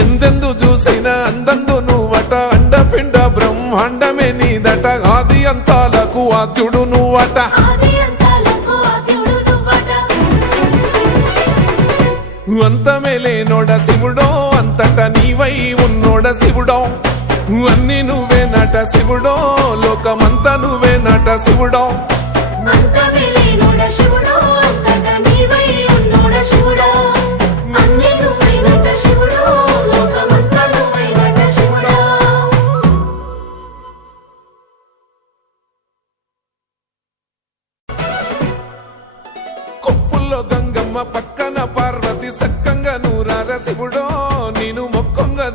ఎందెందు చూసిన అందందు నువ్వట అండపిండ బ్రహ్మాండమే నీదట ఆది అంతాలకు ఆద్యుడు నువ్వట అంతమే లేనోడ శివుడో అంతట నీవై ఉన్నోడ శివుడో అన్ని నువ్వే నట శివుడో లోకమంతా నువ్వే నట శివుడో కొప్పుల్లో గంగమ్మ పక్కన పార్వతి సక్కంగా నూరార శివుడో నేను మొక్కంగా